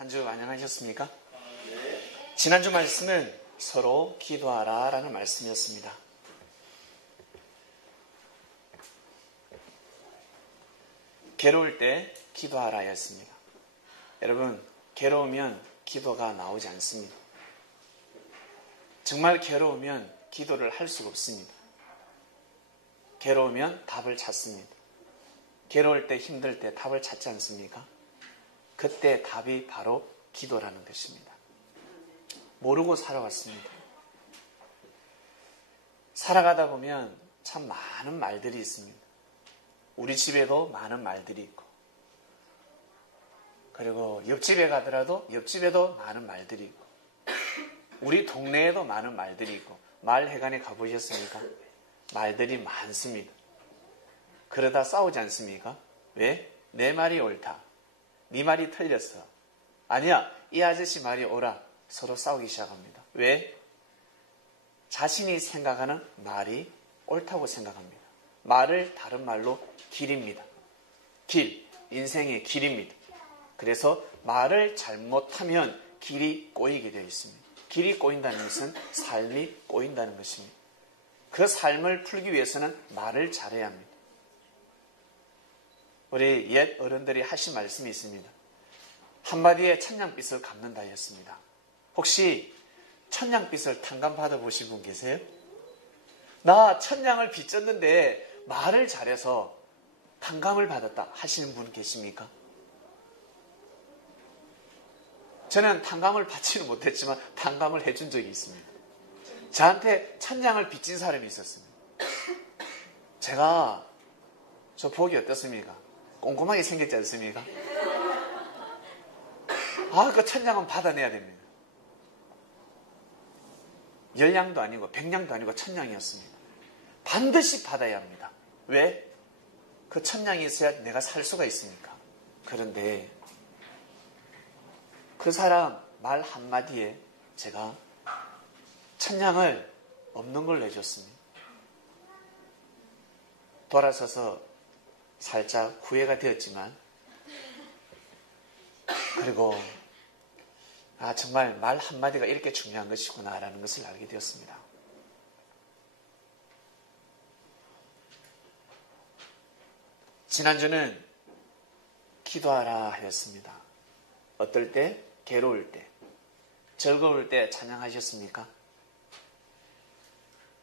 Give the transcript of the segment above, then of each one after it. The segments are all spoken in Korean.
한 주 안녕하셨습니까? 지난주 말씀은 서로 기도하라 라는 말씀이었습니다. 괴로울 때 기도하라 였습니다. 여러분, 괴로우면 기도가 나오지 않습니다. 정말 괴로우면 기도를 할 수가 없습니다. 괴로우면 답을 찾습니다. 괴로울 때, 힘들 때 답을 찾지 않습니까? 그때 답이 바로 기도라는 것입니다. 모르고 살아왔습니다. 살아가다 보면 참 많은 말들이 있습니다. 우리 집에도 많은 말들이 있고, 그리고 옆집에 가더라도 옆집에도 많은 말들이 있고, 우리 동네에도 많은 말들이 있고, 말회관에 가보셨습니까? 말들이 많습니다. 그러다 싸우지 않습니까? 왜? 내 말이 옳다. 네 말이 틀렸어. 아니야, 이 아저씨 말이 옳아. 서로 싸우기 시작합니다. 왜? 자신이 생각하는 말이 옳다고 생각합니다. 말을 다른 말로 길입니다. 길, 인생의 길입니다. 그래서 말을 잘못하면 길이 꼬이게 되어 있습니다. 길이 꼬인다는 것은 삶이 꼬인다는 것입니다. 그 삶을 풀기 위해서는 말을 잘해야 합니다. 우리 옛 어른들이 하신 말씀이 있습니다. 한마디에 천냥빚을 갚는다 했습니다. 혹시 천냥빚을 탕감받아 보신 분 계세요? 나 천냥을 빚졌는데 말을 잘해서 탕감을 받았다 하시는 분 계십니까? 저는 탕감을 받지는 못했지만 탕감을 해준 적이 있습니다. 저한테 천냥을 빚진 사람이 있었습니다. 제가 저 복이 어떻습니까? 꼼꼼하게 생겼지 않습니까? 그 천냥은 받아내야 됩니다. 열냥도 아니고 백냥도 아니고 천냥이었습니다. 반드시 받아야 합니다. 왜? 그 천냥이 있어야 내가 살 수가 있으니까. 그런데 그 사람 말 한마디에 제가 천냥을 없는 걸 내줬습니다. 돌아서서 살짝 후회가 되었지만, 그리고 정말 말 한마디가 이렇게 중요한 것이구나 라는 것을 알게 되었습니다. 지난주는 기도하라 하였습니다. 어떨 때? 괴로울 때. 즐거울 때 찬양하셨습니까?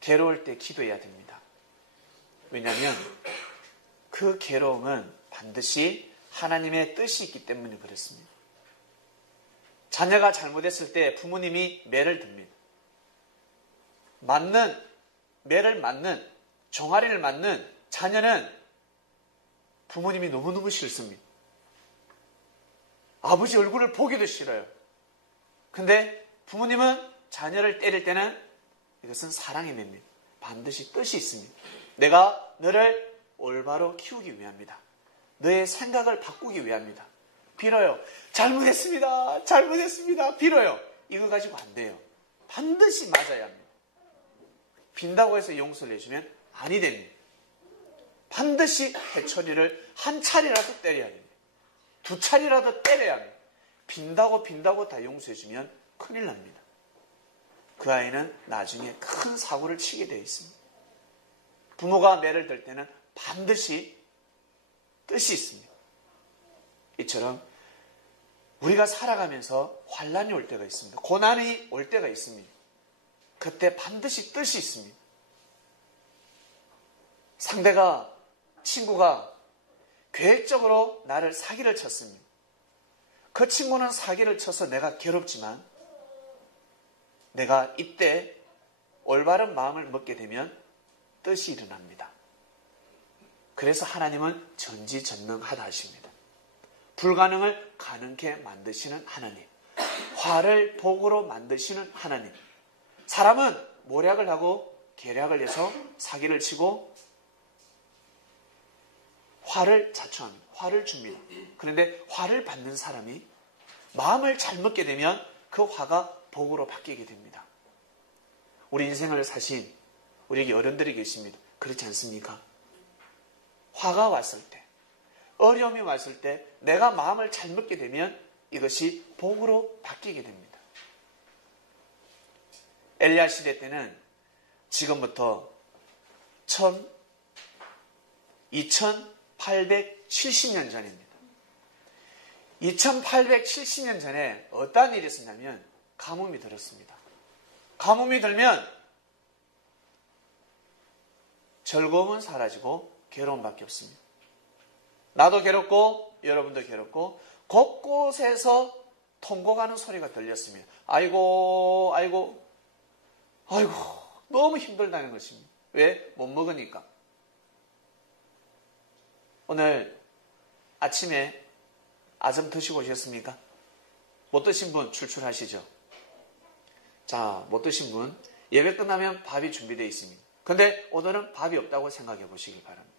괴로울 때 기도해야 됩니다. 왜냐하면 그 괴로움은 반드시 하나님의 뜻이 있기 때문에 그렇습니다. 자녀가 잘못했을 때 부모님이 매를 듭니다. 매를 맞는, 종아리를 맞는 자녀는 부모님이 너무너무 싫습니다. 아버지 얼굴을 보기도 싫어요. 근데 부모님은 자녀를 때릴 때는 이것은 사랑의 매입니다. 반드시 뜻이 있습니다. 내가 너를 올바로 키우기 위함이다. 너의 생각을 바꾸기 위함이다. 빌어요. 잘못했습니다. 빌어요. 이거 가지고 안 돼요. 반드시 맞아야 합니다. 빈다고 해서 용서를 해주면 아니 됩니다. 반드시 해초리를 한 차례라도 때려야 됩니다. 두 차례라도 때려야 합니다. 빈다고 다 용서해주면 큰일 납니다. 그 아이는 나중에 큰 사고를 치게 되어 있습니다. 부모가 매를 들 때는 반드시 뜻이 있습니다. 이처럼 우리가 살아가면서 환난이 올 때가 있습니다. 고난이 올 때가 있습니다. 그때 반드시 뜻이 있습니다. 친구가 계획적으로 나를 사기를 쳤습니다. 그 친구는 사기를 쳐서 내가 괴롭지만 내가 이때 올바른 마음을 먹게 되면 뜻이 일어납니다. 그래서 하나님은 전지전능하다 하십니다. 불가능을 가능케 만드시는 하나님. 화를 복으로 만드시는 하나님. 사람은 모략을 하고 계략을 해서 사기를 치고 화를 자초합니다. 화를 줍니다. 그런데 화를 받는 사람이 마음을 잘 먹게 되면 그 화가 복으로 바뀌게 됩니다. 우리 인생을 사신 우리에게 어른들이 계십니다. 그렇지 않습니까? 화가 왔을 때, 어려움이 왔을 때 내가 마음을 잘 먹게 되면 이것이 복으로 바뀌게 됩니다. 엘리야 시대 때는 지금부터 2870년 전입니다. 2870년 전에 어떤 일이 있었냐면 가뭄이 들었습니다. 가뭄이 들면 즐거움은 사라지고 괴로움밖에 없습니다. 나도 괴롭고 여러분도 괴롭고 곳곳에서 통곡하는 소리가 들렸습니다. 아이고 아이고 아이고 너무 힘들다는 것입니다. 왜? 못 먹으니까. 오늘 아침에 아점 드시고 오셨습니까? 못 드신 분 출출하시죠? 자, 못 드신 분 예배 끝나면 밥이 준비되어 있습니다. 근데 오늘은 밥이 없다고 생각해 보시기 바랍니다.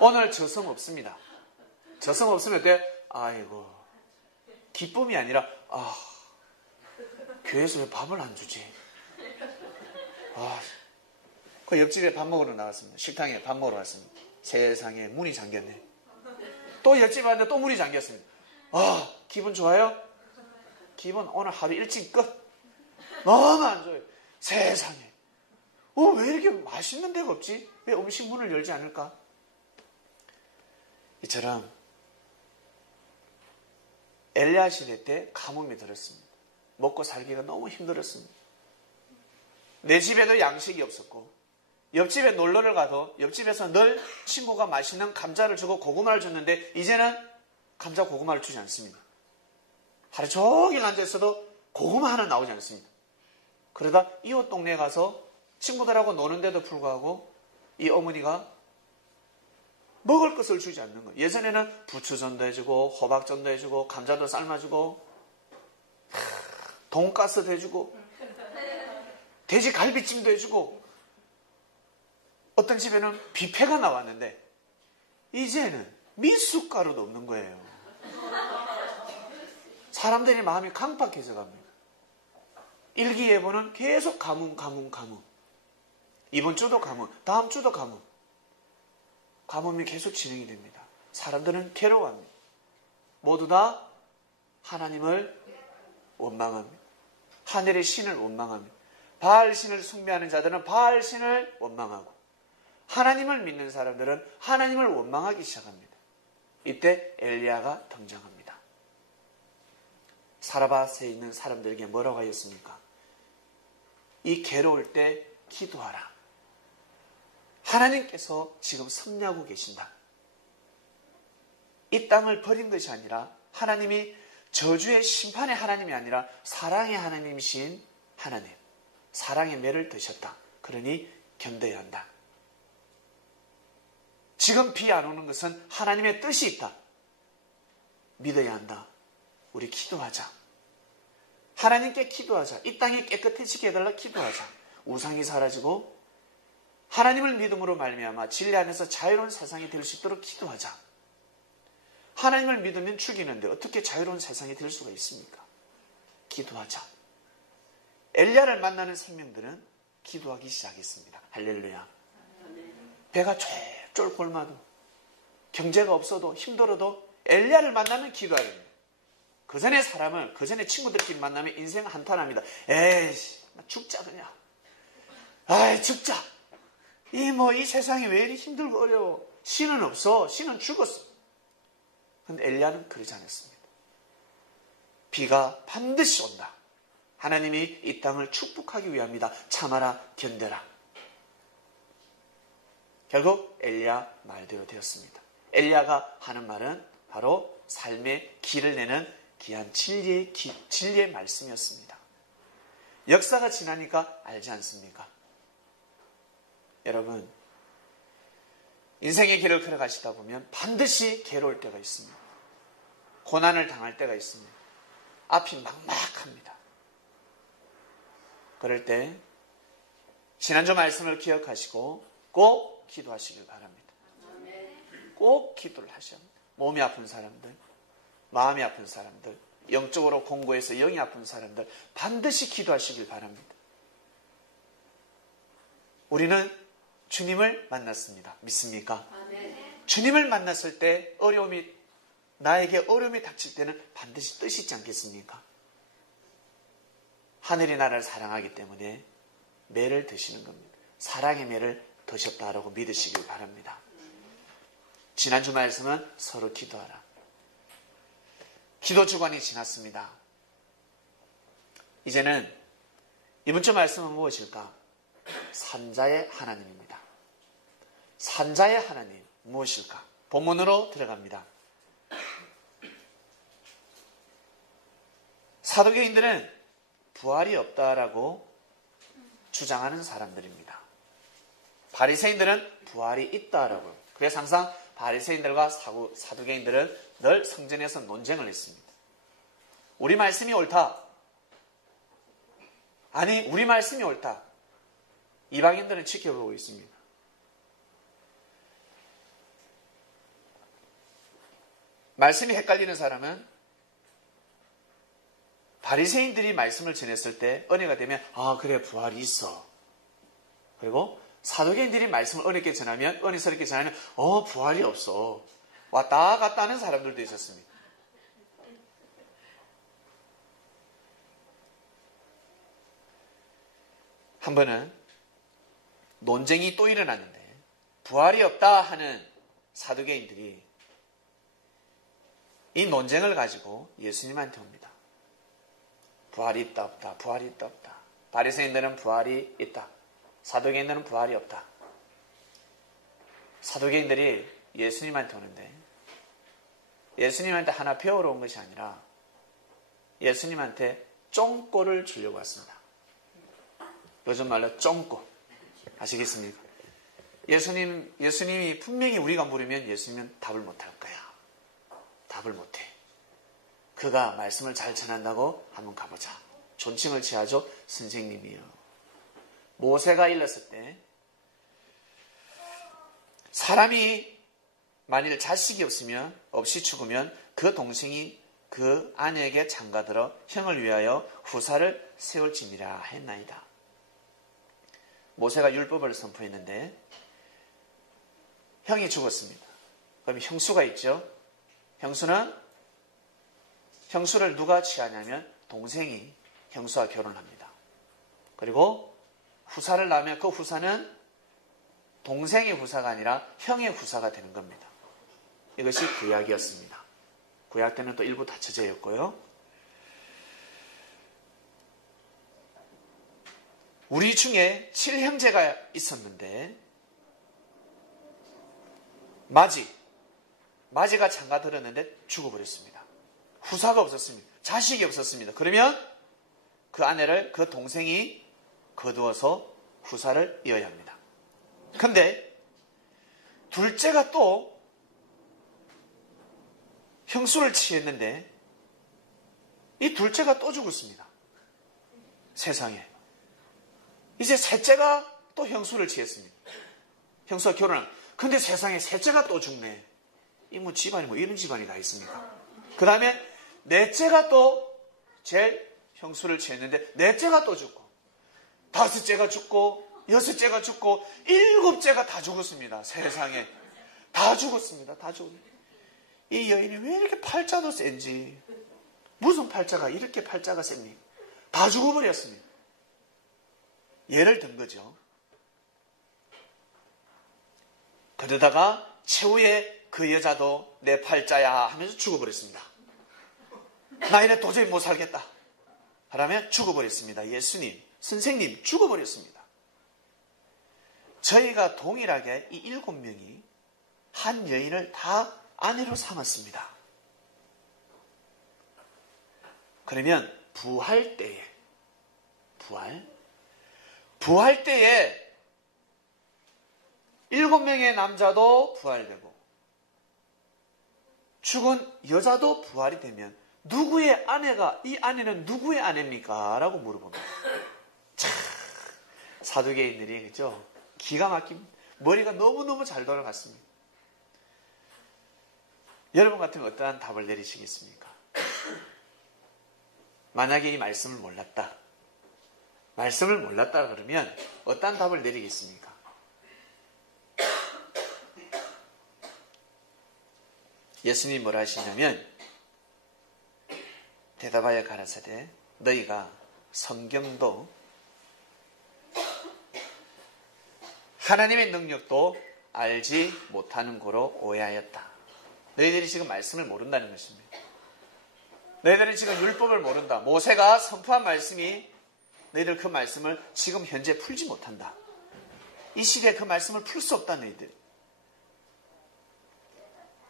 오늘 저승 없습니다. 저승 없으면 어때? 아이고 기쁨이 아니라 교회에서 왜 밥을 안 주지? 그 옆집에 밥 먹으러 나갔습니다. 식당에 밥 먹으러 왔습니다. 세상에 문이 잠겼네. 또 옆집 왔는데 또 문이 잠겼습니다. 기분 좋아요? 기분 오늘 하루 일찍 끝. 너무 안 좋아요. 세상에. 왜 이렇게 맛있는 데가 없지? 왜 음식 문을 열지 않을까? 이처럼 엘리야 시대 때 가뭄이 들었습니다. 먹고 살기가 너무 힘들었습니다. 내 집에도 양식이 없었고 옆집에 놀러를 가도 옆집에서 늘 친구가 맛있는 감자를 주고 고구마를 줬는데 이제는 감자 고구마를 주지 않습니다. 하루 종일 앉아있어도 고구마 하나 나오지 않습니다. 그러다 이웃 동네에 가서 친구들하고 노는데도 불구하고 이 어머니가 먹을 것을 주지 않는 거예요. 예전에는 부추전도 해주고 호박전도 해주고 감자도 삶아주고 돈가스도 해주고 돼지 갈비찜도 해주고 어떤 집에는 뷔페가 나왔는데 이제는 미숫가루도 없는 거예요. 사람들이 마음이 강팍해져 갑니다. 일기예보는 계속 가뭄. 이번 주도 가뭄, 다음 주도 가뭄. 가뭄이 계속 진행이 됩니다. 사람들은 괴로워합니다. 모두 다 하나님을 원망합니다. 하늘의 신을 원망합니다. 바알 신을 숭배하는 자들은 바알 신을 원망하고 하나님을 믿는 사람들은 하나님을 원망하기 시작합니다. 이때 엘리야가 등장합니다. 사라밧에 있는 사람들에게 뭐라고 하였습니까? 이 괴로울 때 기도하라. 하나님께서 지금 섭리하고 계신다. 이 땅을 버린 것이 아니라 하나님이 저주의 심판의 하나님이 아니라 사랑의 하나님이신 하나님. 사랑의 매를 드셨다. 그러니 견뎌야 한다. 지금 비 안 오는 것은 하나님의 뜻이 있다. 믿어야 한다. 우리 기도하자. 하나님께 기도하자. 이 땅이 깨끗해지게 해달라 기도하자. 우상이 사라지고 하나님을 믿음으로 말미암아 진리 안에서 자유로운 세상이 될 수 있도록 기도하자. 하나님을 믿으면 죽이는데 어떻게 자유로운 세상이 될 수가 있습니까? 기도하자. 엘리야를 만나는 생명들은 기도하기 시작했습니다. 할렐루야. 배가 쫄쫄 굶어도 경제가 없어도 힘들어도 엘리야를 만나면 기도해야 됩니다. 그 전에 사람을 그 전에 친구들끼리 만나면 인생 한탄합니다. 에이씨 죽자 그냥. 아이 죽자. 이 세상이 왜 이리 힘들고 어려워. 신은 없어. 신은 죽었어. 그런데 엘리야는 그러지 않았습니다. 비가 반드시 온다. 하나님이 이 땅을 축복하기 위함이다. 참아라 견뎌라. 결국 엘리야 말대로 되었습니다. 엘리야가 하는 말은 바로 삶의 길을 내는 귀한 진리의 말씀이었습니다. 역사가 지나니까 알지 않습니까? 여러분, 인생의 길을 걸어가시다 보면 반드시 괴로울 때가 있습니다. 고난을 당할 때가 있습니다. 앞이 막막합니다. 그럴 때 지난주 말씀을 기억하시고 꼭 기도하시길 바랍니다. 꼭 기도를 하셔야 합니다. 몸이 아픈 사람들, 마음이 아픈 사람들, 영적으로 공고해서 영이 아픈 사람들 반드시 기도하시길 바랍니다. 우리는 주님을 만났습니다. 믿습니까? 주님을 만났을 때 어려움이 나에게 어려움이 닥칠 때는 반드시 뜻이 있지 않겠습니까? 하늘이 나를 사랑하기 때문에 매를 드시는 겁니다. 사랑의 매를 드셨다라고 믿으시길 바랍니다. 지난주 말씀은 서로 기도하라. 기도 주간이 지났습니다. 이제는 이번 주 말씀은 무엇일까? 산자의 하나님입니다. 산자의 하나님 무엇일까? 본문으로 들어갑니다. 사도계인들은 부활이 없다라고 주장하는 사람들입니다. 바리새인들은 부활이 있다라고. 그래서 항상 바리새인들과 사두개인들은 늘 성전에서 논쟁을 했습니다. 우리 말씀이 옳다. 아니, 우리 말씀이 옳다. 이방인들은 지켜보고 있습니다. 말씀이 헷갈리는 사람은 바리새인들이 말씀을 전했을 때 은혜가 되면 그래 부활이 있어. 그리고 사도계인들이 말씀을 어렵게 전하면 은혜스럽게 전하면 부활이 없어. 왔다 갔다 하는 사람들도 있었습니다. 한 번은 논쟁이 또 일어났는데 부활이 없다 하는 사두개인들이 이 논쟁을 가지고 예수님한테 옵니다. 부활이 있다 없다. 부활이 있다 없다. 바리새인들은 부활이 있다. 사두개인들은 부활이 없다. 사두개인들이 예수님한테 오는데 예수님한테 하나 배우러 온 것이 아니라 예수님한테 쫑꼬를 주려고 왔습니다. 요즘 말로 쫑꼬. 아시겠습니까? 예수님이 분명히 우리가 물으면 예수님은 답을 못할 거야. 답을 못해. 그가 말씀을 잘 전한다고 한번 가보자. 존칭을 취하죠. 선생님이요. 모세가 일렀을 때 사람이 만일 자식이 없이 죽으면 그 동생이 그 아내에게 장가들어 형을 위하여 후사를 세울지니라 했나이다. 모세가 율법을 선포했는데 형이 죽었습니다. 그럼 형수가 있죠. 형수를 누가 취하냐면 동생이 형수와 결혼합니다. 그리고 후사를 낳으면 그 후사는 동생의 후사가 아니라 형의 후사가 되는 겁니다. 이것이 구약이었습니다. 구약 때는 또 일부 다처제였고요. 우리 중에 7형제가 있었는데 마지가 장가들었는데 죽어버렸습니다. 후사가 없었습니다. 자식이 없었습니다. 그러면 그 아내를 그 동생이 거두어서 후사를 이어야 합니다. 그런데 둘째가 또 형수를 취했는데 이 둘째가 또 죽었습니다. 세상에. 이제 셋째가 또 형수를 취했습니다. 형수와 결혼한. 근데 세상에 셋째가 또 죽네. 이 집안이 이런 집안이 다 있습니까? 그 다음에 넷째가 또 제일 형수를 취했는데 넷째가 또 죽고 다섯째가 죽고 여섯째가 죽고 일곱째가 다 죽었습니다. 세상에. 다 죽었습니다. 다 죽었습니다. 이 여인이 왜 이렇게 팔자도 센지. 무슨 팔자가 이렇게 팔자가 셉니까? 다 죽어버렸습니다. 예를 든 거죠. 그러다가 최후에 그 여자도 내 팔자야 하면서 죽어버렸습니다. 나 이래 도저히 못 살겠다. 그러면 죽어버렸습니다. 예수님, 선생님 죽어버렸습니다. 저희가 동일하게 이 7명이 한 여인을 다 아내로 삼았습니다. 그러면 부활 때에 부활 때에 7명의 남자도 부활되고 죽은 여자도 부활이 되면 누구의 아내가 이 아내는 누구의 아내입니까? 라고 물어봅니다. 참 사두개인들이 그죠? 기가 막힌 머리가 너무너무 잘 돌아갔습니다. 여러분 같으면 어떠한 답을 내리시겠습니까? 만약에 이 말씀을 몰랐다 그러면 어떠한 답을 내리겠습니까? 예수님이 뭐라 하시냐면 대답하여 가라사대 너희가 성경도 하나님의 능력도 알지 못하는 고로 오해하였다. 너희들이 지금 말씀을 모른다는 것입니다. 너희들은 지금 율법을 모른다. 모세가 선포한 말씀이 너희들 그 말씀을 지금 현재 풀지 못한다. 이 시기에 그 말씀을 풀 수 없다. 너희들.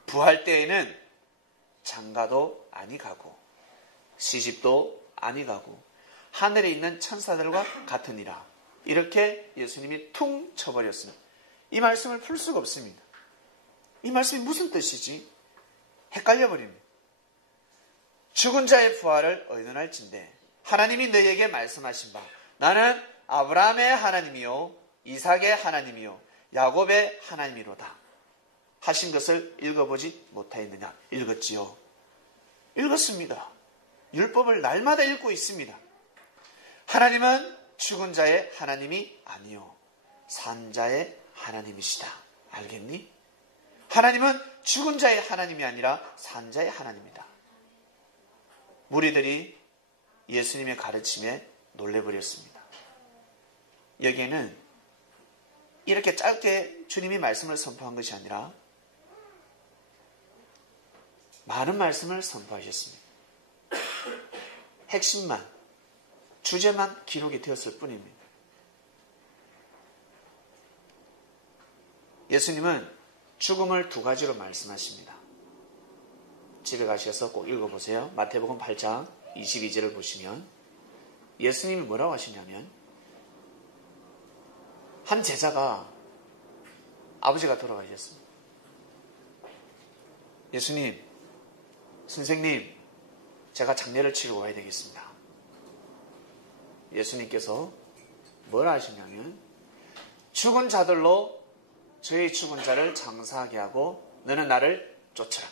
부활 때에는 장가도 아니 가고 시집도 아니 가고 하늘에 있는 천사들과 같으니라. 이렇게 예수님이 퉁 쳐버렸습니다. 이 말씀을 풀 수가 없습니다. 이 말씀이 무슨 뜻이지? 헷갈려 버립니다. 죽은 자의 부활을 의논할진대 하나님이 너희에게 말씀하신 바 나는 아브라함의 하나님이요 이삭의 하나님이요 야곱의 하나님이로다 하신 것을 읽어보지 못하였느냐? 읽었지요. 읽었습니다. 율법을 날마다 읽고 있습니다. 하나님은 죽은 자의 하나님이 아니요 산 자의 하나님이시다. 알겠니? 하나님은 죽은 자의 하나님이 아니라 산 자의 하나님이다. 무리들이 예수님의 가르침에 놀래버렸습니다. 여기에는 이렇게 짧게 주님이 말씀을 선포한 것이 아니라 많은 말씀을 선포하셨습니다. 핵심만, 주제만 기록이 되었을 뿐입니다. 예수님은 죽음을 두 가지로 말씀하십니다. 집에 가셔서 꼭 읽어보세요. 마태복음 8장 22절을 보시면 예수님이 뭐라고 하시냐면 한 제자가 아버지가 돌아가셨습니다. 예수님, 선생님, 제가 장례를 치르고 와야 되겠습니다. 예수님께서 뭐라 하시냐면 죽은 자들로 저희 죽은 자를 장사하게 하고 너는 나를 쫓으라.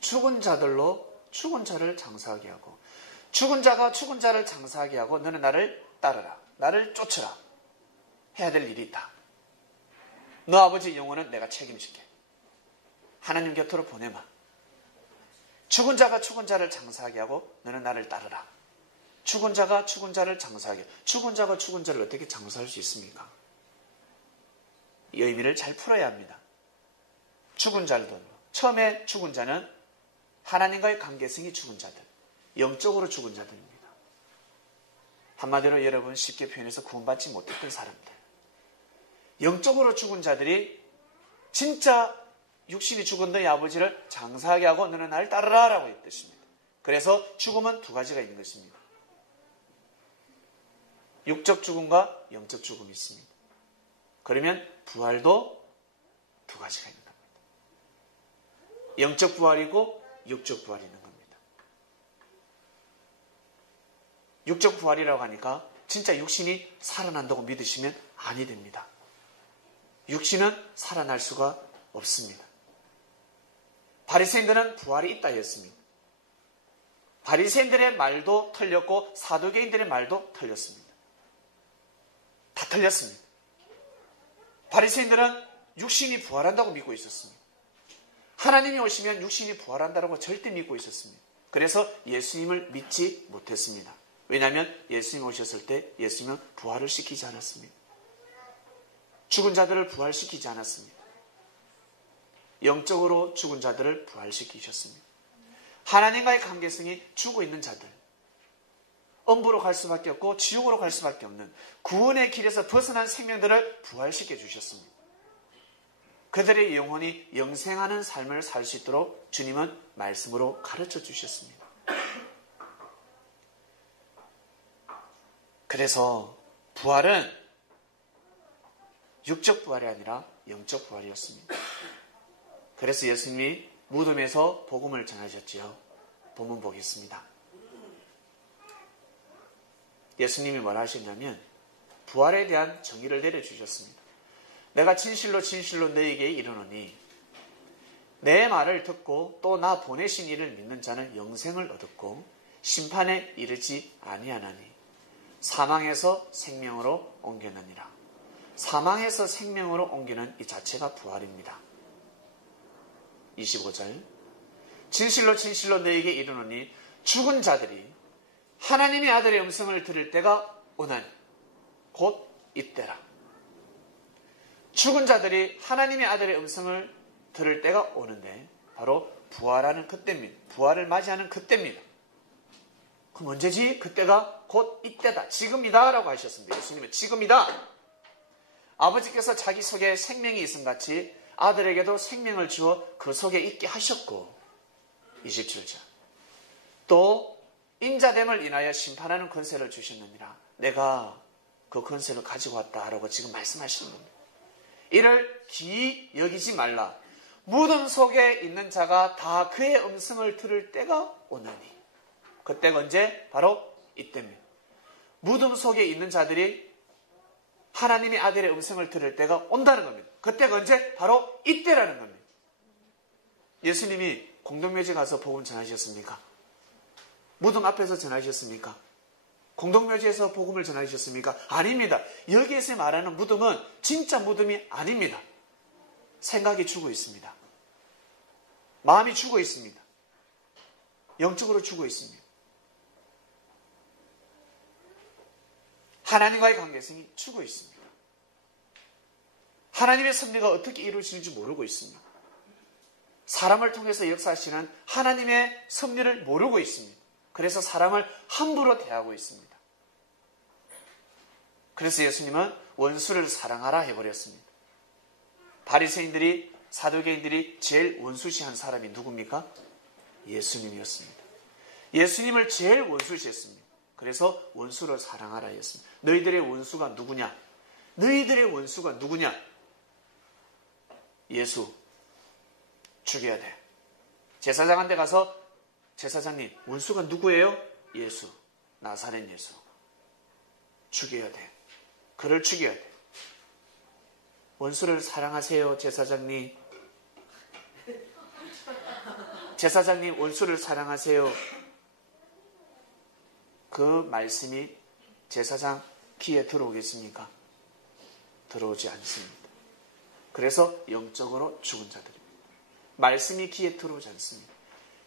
죽은 자들로 죽은 자를 장사하게 하고 죽은 자가 죽은 자를 장사하게 하고 너는 나를 따르라. 나를 쫓으라. 해야 될 일이 있다. 너 아버지 영혼은 내가 책임질게. 하나님 곁으로 보내마. 죽은 자가 죽은 자를 장사하게 하고 너는 나를 따르라. 죽은 자가 죽은 자를 장사하게. 죽은 자가 죽은 자를 어떻게 장사할 수 있습니까? 이 의미를 잘 풀어야 합니다. 죽은 자들도 처음에 죽은 자는 하나님과의 관계성이 죽은 자들, 영적으로 죽은 자들입니다. 한마디로 여러분 쉽게 표현해서 구원받지 못했던 사람들. 영적으로 죽은 자들이 진짜 육신이 죽은 너희 아버지를 장사하게 하고 너는 나를 따르라 라고 했듯입니다. 그래서 죽음은 두 가지가 있는 것입니다. 육적 죽음과 영적 죽음이 있습니다. 그러면 부활도 두 가지가 있는 겁니다. 영적 부활이고 육적 부활이 있는 겁니다. 육적 부활이라고 하니까 진짜 육신이 살아난다고 믿으시면 아니 됩니다. 육신은 살아날 수가 없습니다. 바리새인들은 부활이 있다 했습니다. 바리새인들의 말도 틀렸고 사두개인들의 말도 틀렸습니다. 다 틀렸습니다. 바리새인들은 육신이 부활한다고 믿고 있었습니다. 하나님이 오시면 육신이 부활한다고 절대 믿고 있었습니다. 그래서 예수님을 믿지 못했습니다. 왜냐하면 예수님 오셨을 때 예수님은 부활을 시키지 않았습니다. 죽은 자들을 부활시키지 않았습니다. 영적으로 죽은 자들을 부활시키셨습니다. 하나님과의 관계성이 죽어 있는 자들, 엄부로 갈 수밖에 없고 지옥으로 갈 수밖에 없는 구원의 길에서 벗어난 생명들을 부활시켜 주셨습니다. 그들의 영혼이 영생하는 삶을 살 수 있도록 주님은 말씀으로 가르쳐 주셨습니다. 그래서 부활은 육적 부활이 아니라 영적 부활이었습니다. 그래서 예수님이 무덤에서 복음을 전하셨지요. 본문 보겠습니다. 예수님이 뭐라 하셨냐면 부활에 대한 정의를 내려주셨습니다. 내가 진실로 진실로 너희에게 이르노니 내 말을 듣고 또 나 보내신 이를 믿는 자는 영생을 얻었고 심판에 이르지 아니하나니 사망에서 생명으로 옮겼느니라. 사망에서 생명으로 옮기는 이 자체가 부활입니다. 25절. 진실로 진실로 너에게 이르노니 죽은 자들이 하나님의 아들의 음성을 들을 때가 오나니 곧 이때라. 죽은 자들이 하나님의 아들의 음성을 들을 때가 오는데 바로 부활하는 그때입니다. 부활을 맞이하는 그때입니다. 그럼 언제지? 그때가 곧 이때다. 지금이다 라고 하셨습니다. 예수님은 지금이다. 아버지께서 자기 속에 생명이 있음 같이 아들에게도 생명을 주어 그 속에 있게 하셨고 27절. 또 인자됨을 인하여 심판하는 권세를 주셨느니라. 내가 그 권세를 가지고 왔다라고 지금 말씀하시는 겁니다. 이를 기이 여기지 말라. 무덤 속에 있는 자가 다 그의 음성을 들을 때가 오나니. 그때가 언제? 바로 이때입니다. 무덤 속에 있는 자들이 하나님의 아들의 음성을 들을 때가 온다는 겁니다. 그때가 언제? 바로 이때라는 겁니다. 예수님이 공동묘지 가서 복음 전하셨습니까? 무덤 앞에서 전하셨습니까? 공동묘지에서 복음을 전하셨습니까? 아닙니다. 여기에서 말하는 무덤은 진짜 무덤이 아닙니다. 생각이 죽어 있습니다. 마음이 죽어 있습니다. 영적으로 죽어 있습니다. 하나님과의 관계성이 죽어 있습니다. 하나님의 섭리가 어떻게 이루어지는지 모르고 있습니다. 사람을 통해서 역사하시는 하나님의 섭리를 모르고 있습니다. 그래서 사람을 함부로 대하고 있습니다. 그래서 예수님은 원수를 사랑하라 해버렸습니다. 바리새인들이 사두개인들이 제일 원수시한 사람이 누굽니까? 예수님이었습니다. 예수님을 제일 원수시했습니다. 그래서 원수를 사랑하라 했습니다. 너희들의 원수가 누구냐? 너희들의 원수가 누구냐? 예수. 죽여야 돼. 제사장한테 가서 제사장님 원수가 누구예요? 예수. 나사렛 예수. 죽여야 돼. 그를 죽여야 돼. 원수를 사랑하세요, 제사장님. 제사장님 원수를 사랑하세요. 그 말씀이 제사장 귀에 들어오겠습니까? 들어오지 않습니다. 그래서 영적으로 죽은 자들입니다. 말씀이 귀에 들어오지 않습니다.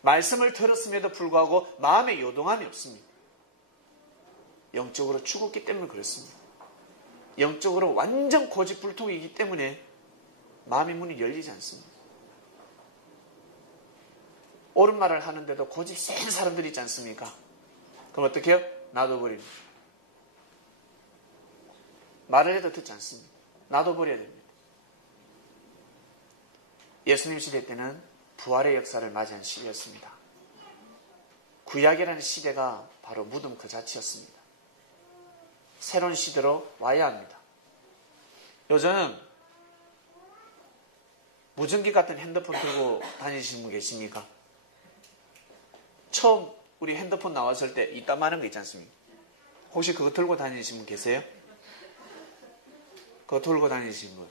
말씀을 들었음에도 불구하고 마음에 요동함이 없습니다. 영적으로 죽었기 때문에 그렇습니다. 영적으로 완전 고집불통이기 때문에 마음의 문이 열리지 않습니다. 옳은 말을 하는데도 고집 센 사람들이 있지 않습니까? 그럼 어떻게 해요? 놔둬버립니다. 말을 해도 듣지 않습니다. 놔둬버려야 됩니다. 예수님 시대 때는 부활의 역사를 맞이한 시대였습니다. 구약이라는 시대가 바로 무덤 그 자체였습니다. 새로운 시대로 와야 합니다. 요즘 무전기 같은 핸드폰 들고 다니시는 분 계십니까? 처음 우리 핸드폰 나왔을 때 이따만한 거 있지 않습니까? 혹시 그거 들고 다니시는 분 계세요? 그거 들고 다니시는 분.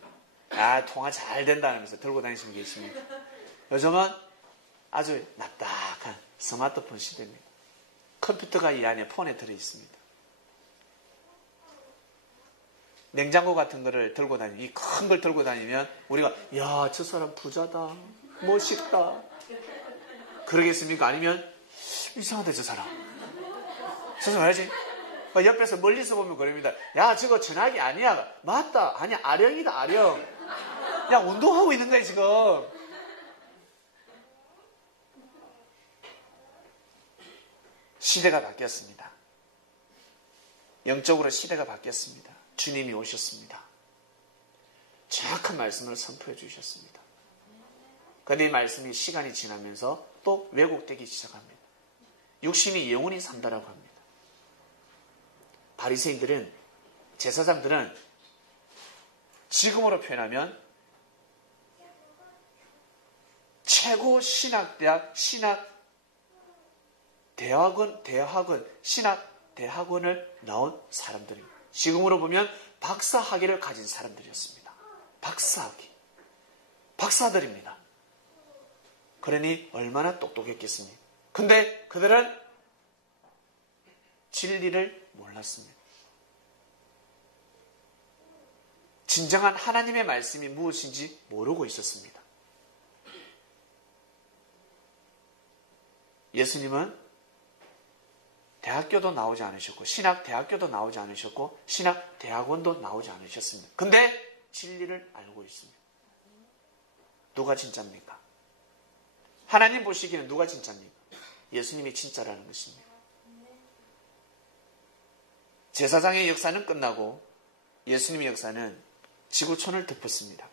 아, 통화 잘 된다면서 들고 다니시는 분 계십니까? 요즘은 아주 납작한 스마트폰 시대입니다. 컴퓨터가 이 안에 폰에 들어있습니다. 냉장고 같은 거를 들고 다니면, 이 큰 걸 들고 다니면 우리가 야, 저 사람 부자다, 멋있다 그러겠습니까? 아니면 이상하다 저 사람 왜지? 옆에서 멀리서 보면 그럽니다. 야, 저거 전화기 아니야. 맞다. 아니야, 아령이다, 아령. 야, 운동하고 있는 거야 지금. 시대가 바뀌었습니다. 영적으로 시대가 바뀌었습니다. 주님이 오셨습니다. 정확한 말씀을 선포해 주셨습니다. 그런데 이 말씀이 시간이 지나면서 또 왜곡되기 시작합니다. 육신이 영원히 산다라고 합니다. 바리새인들은, 제사장들은 지금으로 표현하면 최고 신학대학, 신학대학원을 나온 사람들입니다. 지금으로 보면 박사학위를 가진 사람들이었습니다. 박사들입니다. 그러니 얼마나 똑똑했겠습니까? 근데 그들은 진리를 몰랐습니다. 진정한 하나님의 말씀이 무엇인지 모르고 있었습니다. 예수님은 대학교도 나오지 않으셨고 신학대학교도 나오지 않으셨고 신학대학원도 나오지 않으셨습니다. 근데 진리를 알고 있습니다. 누가 진짜입니까? 하나님 보시기에는 누가 진짜입니까? 예수님이 진짜라는 것입니다. 제사장의 역사는 끝나고 예수님의 역사는 지구촌을 덮었습니다.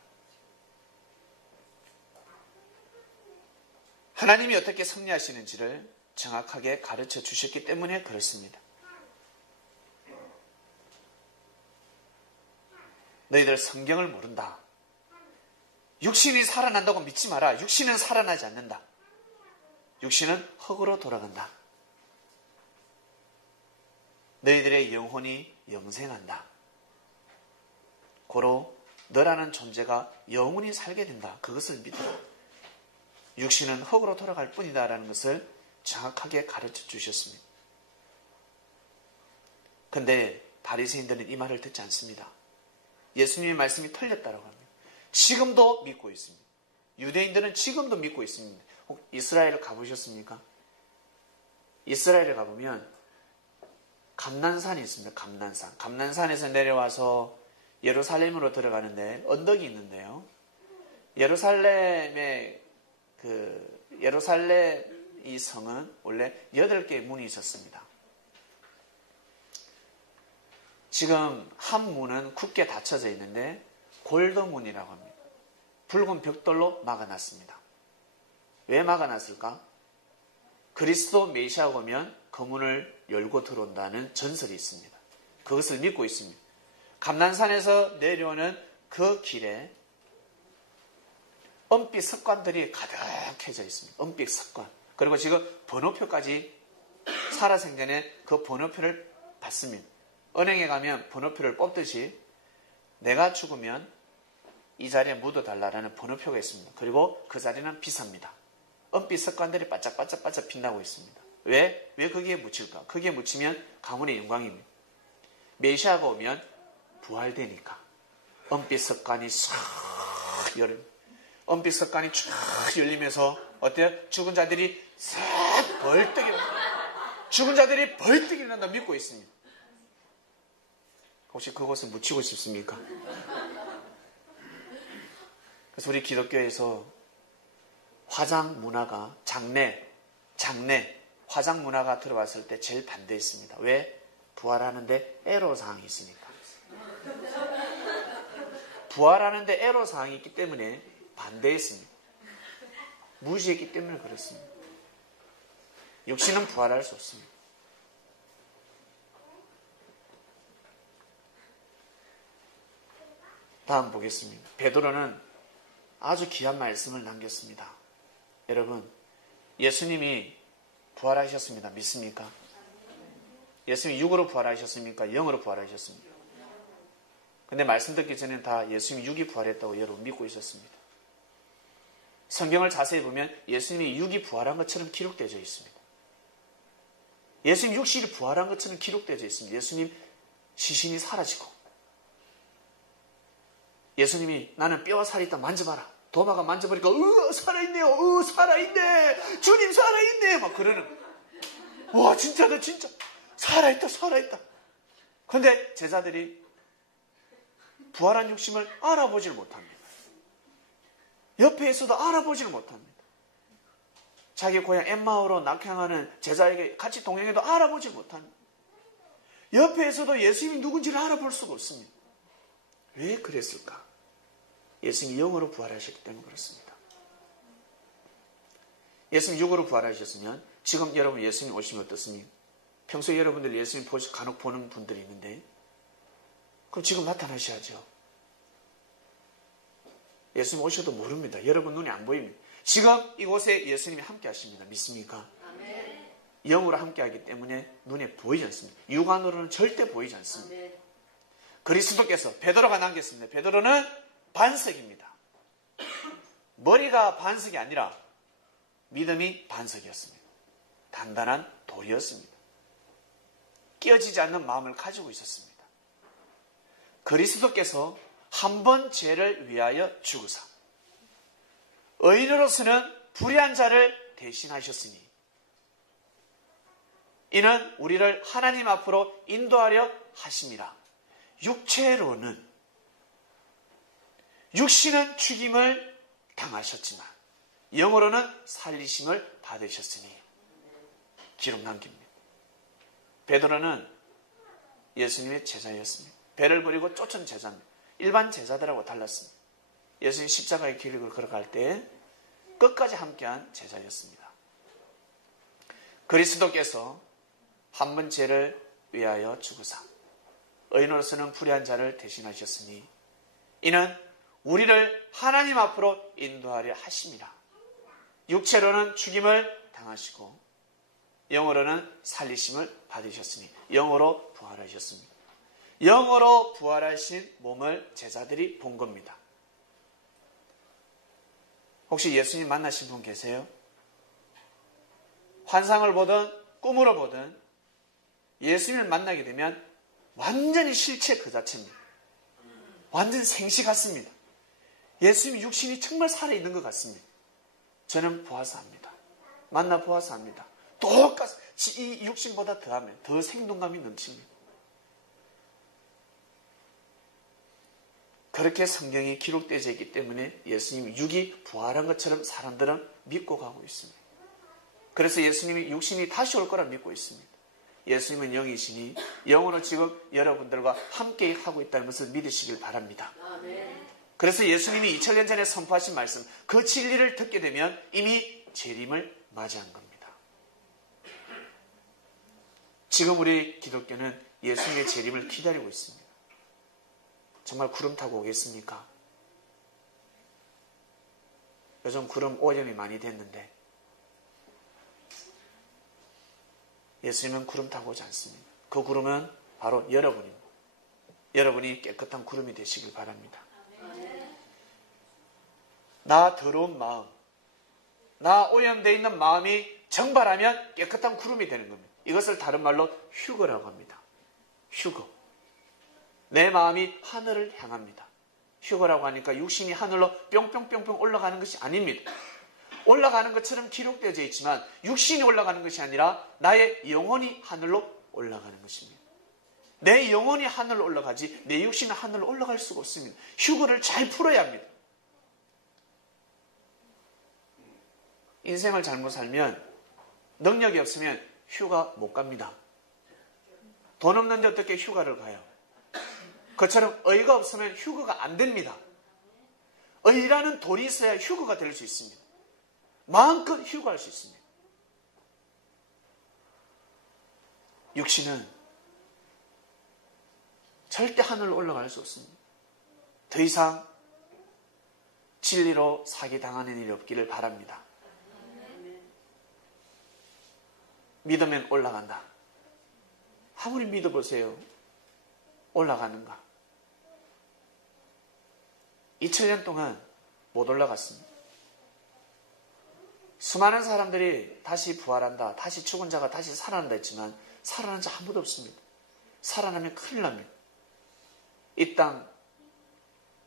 하나님이 어떻게 섭리하시는지를 정확하게 가르쳐 주셨기 때문에 그렇습니다. 너희들 성경을 모른다. 육신이 살아난다고 믿지 마라. 육신은 살아나지 않는다. 육신은 흙으로 돌아간다. 너희들의 영혼이 영생한다. 고로 너라는 존재가 영원히 살게 된다. 그것을 믿어라. 육신은 흙으로 돌아갈 뿐이다 라는 것을 정확하게 가르쳐 주셨습니다. 근데 바리새인들은 이 말을 듣지 않습니다. 예수님의 말씀이 틀렸다고 합니다. 지금도 믿고 있습니다. 유대인들은 지금도 믿고 있습니다. 혹 이스라엘을 가보셨습니까? 이스라엘에 가보면 감난산이 있습니다. 감난산. 감난산에서 내려와서 예루살렘으로 들어가는데 언덕이 있는데요. 예루살렘 이 성은 원래 8개의 문이 있었습니다. 지금 한 문은 굳게 닫혀져 있는데 골드문이라고 합니다. 붉은 벽돌로 막아놨습니다. 왜 막아놨을까? 그리스도 메시아가 오면 그 문을 열고 들어온다는 전설이 있습니다. 그것을 믿고 있습니다. 감난산에서 내려오는 그 길에 은빛 석관들이 가득해져 있습니다. 은빛 석관. 그리고 지금 번호표까지 살아생전에 그 번호표를 받습니다. 은행에 가면 번호표를 뽑듯이 내가 죽으면 이 자리에 묻어달라는 번호표가 있습니다. 그리고 그 자리는 비쌉니다. 은빛 석관들이 반짝반짝 빛나고 있습니다. 왜 거기에 묻힐까? 거기에 묻히면 가문의 영광입니다. 메시아가 오면 부활되니까 은빛 석관이 싹 열립니다. 은빛 석관이 쫙 열리면서 어때요? 죽은 자들이 싹 벌떡 일어난다. 죽은 자들이 벌떡 일어난다 믿고 있습니다. 혹시 그곳에 묻히고 싶습니까? 그래서 우리 기독교에서 화장 문화가 장례 화장 문화가 들어왔을 때 제일 반대했습니다. 왜? 부활하는데 애로사항이 있으니까. 부활하는데 애로사항이 있기 때문에 반대했습니다. 무시했기 때문에 그렇습니다. 육신은 부활할 수 없습니다. 다음 보겠습니다. 베드로는 아주 귀한 말씀을 남겼습니다. 여러분, 예수님이 부활하셨습니다. 믿습니까? 예수님이 육으로 부활하셨습니까? 영으로 부활하셨습니까? 근데 말씀 듣기 전에는 다 예수님이 육이 부활했다고 여러분 믿고 있었습니다. 성경을 자세히 보면 예수님이 육이 부활한 것처럼 기록되어져 있습니다. 예수님 육신이 부활한 것처럼 기록되어져 있습니다. 예수님 시신이 사라지고 예수님이 나는 뼈와 살이 있다 만져봐라. 도마가 만져보니까 살아있네요. 살아있네. 주님 살아있네. 막 그러는 와 진짜다 진짜. 살아있다. 그런데 제자들이 부활한 육신을 알아보질 못합니다. 옆에 있어도 알아보질 못합니다. 자기 고향 엠마오로 낙향하는 제자에게 같이 동행해도 알아보질 못합니다. 옆에서도 예수님이 누군지를 알아볼 수가 없습니다. 왜 그랬을까? 예수님이 영으로 부활하셨기 때문에 그렇습니다. 예수님 육으로 부활하셨으면 지금 여러분 예수님 오시면 어떻습니까? 평소에 여러분들 예수님 간혹 보는 분들이 있는데 그럼 지금 나타나셔야죠. 예수님 오셔도 모릅니다. 여러분 눈에 안 보입니다. 지금 이곳에 예수님이 함께 하십니다. 믿습니까? 아멘. 영으로 함께 하기 때문에 눈에 보이지 않습니다. 육안으로는 절대 보이지 않습니다. 아멘. 그리스도께서 베드로가 남겼습니다. 베드로는 반석입니다. 머리가 반석이 아니라 믿음이 반석이었습니다. 단단한 돌이었습니다. 끼어지지 않는 마음을 가지고 있었습니다. 그리스도께서 한 번 죄를 위하여 죽으사 의인으로서는 불의한 자를 대신하셨으니 이는 우리를 하나님 앞으로 인도하려 하심이라. 육체로는, 육신은 죽임을 당하셨지만 영으로는 살리심을 받으셨으니. 기록 남깁니다. 베드로는 예수님의 제자였습니다. 배를 버리고 쫓은 제자입니다. 일반 제자들하고 달랐습니다. 예수님 십자가의 길을 걸어갈 때 끝까지 함께한 제자였습니다. 그리스도께서 한 번 죄를 위하여 죽으사 의인으로서는 불의한 자를 대신하셨으니 이는 우리를 하나님 앞으로 인도하려 하심이라. 육체로는 죽임을 당하시고 영으로는 살리심을 받으셨으니. 영으로 부활하셨습니다. 영으로 부활하신 몸을 제자들이 본 겁니다. 혹시 예수님 만나신 분 계세요? 환상을 보든 꿈으로 보든 예수님을 만나게 되면 완전히 실체 그 자체입니다. 완전 생시 같습니다. 예수님 육신이 정말 살아있는 것 같습니다. 저는 보아서 합니다. 만나 보아서 합니다. 똑같이 이 육신보다 더하면 더 생동감이 넘칩니다. 그렇게 성경이 기록되어 있기 때문에 예수님 육이 부활한 것처럼 사람들은 믿고 가고 있습니다. 그래서 예수님이 육신이 다시 올 거라 믿고 있습니다. 예수님은 영이시니 영으로 지금 여러분들과 함께 하고 있다는 것을 믿으시길 바랍니다. 그래서 예수님이 2000년 전에 선포하신 말씀, 그 진리를 듣게 되면 이미 재림을 맞이한 겁니다. 지금 우리 기독교는 예수님의 재림을 기다리고 있습니다. 정말 구름 타고 오겠습니까? 요즘 구름 오염이 많이 됐는데 예수님은 구름 타고 오지 않습니다. 그 구름은 바로 여러분입니다. 여러분이 깨끗한 구름이 되시길 바랍니다. 나 더러운 마음, 나 오염되어 있는 마음이 정발하면 깨끗한 구름이 되는 겁니다. 이것을 다른 말로 휴거라고 합니다. 휴거. 내 마음이 하늘을 향합니다. 휴거라고 하니까 육신이 하늘로 뿅뿅뿅뿅 올라가는 것이 아닙니다. 올라가는 것처럼 기록되어져 있지만 육신이 올라가는 것이 아니라 나의 영혼이 하늘로 올라가는 것입니다. 내 영혼이 하늘로 올라가지 내 육신은 하늘로 올라갈 수가 없습니다. 휴거를 잘 풀어야 합니다. 인생을 잘못 살면, 능력이 없으면 휴가 못 갑니다. 돈 없는데 어떻게 휴가를 가요? 그처럼 의가 없으면 휴가가 안 됩니다. 의라는 돌이 있어야 휴가가 될 수 있습니다. 마음껏 휴가할 수 있습니다. 육신은 절대 하늘로 올라갈 수 없습니다. 더 이상 진리로 사기당하는 일이 없기를 바랍니다. 믿으면 올라간다. 아무리 믿어보세요. 올라가는가? 2000년 동안 못 올라갔습니다. 수많은 사람들이 다시 부활한다, 다시 죽은 자가 다시 살아난다 했지만 살아난 자 아무도 없습니다. 살아나면 큰일 납니다. 이 땅